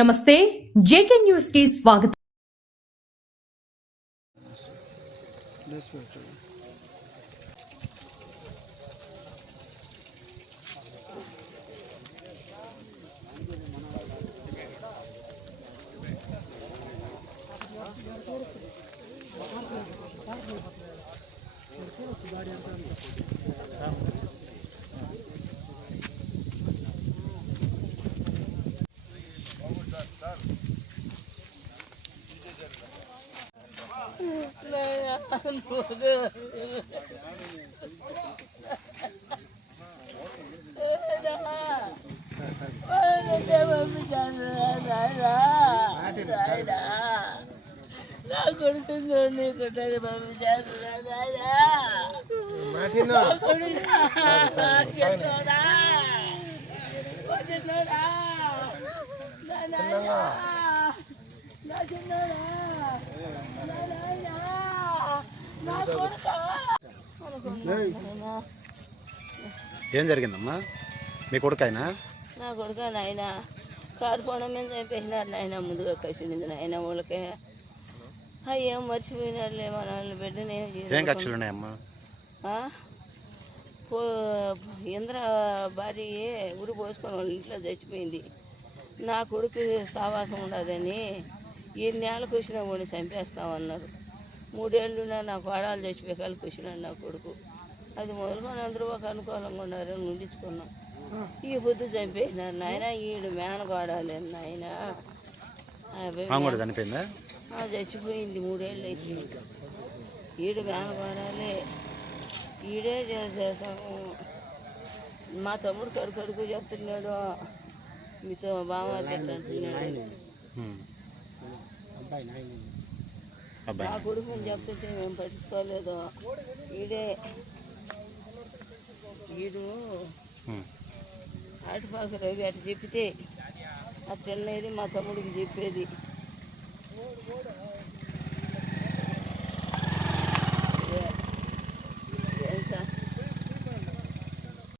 నమస్తే JK news కి స్వాగతం. ఏం జరిగిందమ్మా? మీ కొడుకైనా? నా కొడుకు నాయన కారు పోవడం మీద చంపేసినారు నాయన. ముందుగా కసినింది నాయన వాళ్ళకే. అయ్యేం మర్చిపోయినారులే మన వాళ్ళ బిడ్డని. ఏం కక్షలు ఉన్నాయమ్మా? ఇంద్ర భార్య ఉరి పోసుకొని వాళ్ళ ఇంట్లో చచ్చిపోయింది. నా కొడుకు సావాసం ఉండదని 7 నెలలకు వచ్చినా కూడా చంపేస్తామన్నారు. 3 ఏళ్ళు నా కోడలు చచ్చిపోయేకాళ్ళకి వచ్చినాడు నా కొడుకు. అది మొదలుకొని అందరూ ఒక అనుకూలంగా ఉన్నారని ఉండించుకున్నాం. ఈ పొద్దు చంపేసినారు నాయన. ఈడు మేనగోడాలి నాయన. చనిపోయిందా? చచ్చిపోయింది. 3 ఏళ్ళు అయిపోయింది. ఈడు మేనగోడాలి. ఈడే చేసాము. మా తమ్ముడు కడుకు చెప్తున్నాడు, మీతో బాగా అంటున్నాడు. మా కొడుకుని చెప్తుంటే మేము పట్టించుకోలేదు. ఈడు ఆటిపాక రవి అటు చెప్పితే అట్లనేది మా తమ్ముడికి చెప్పేది.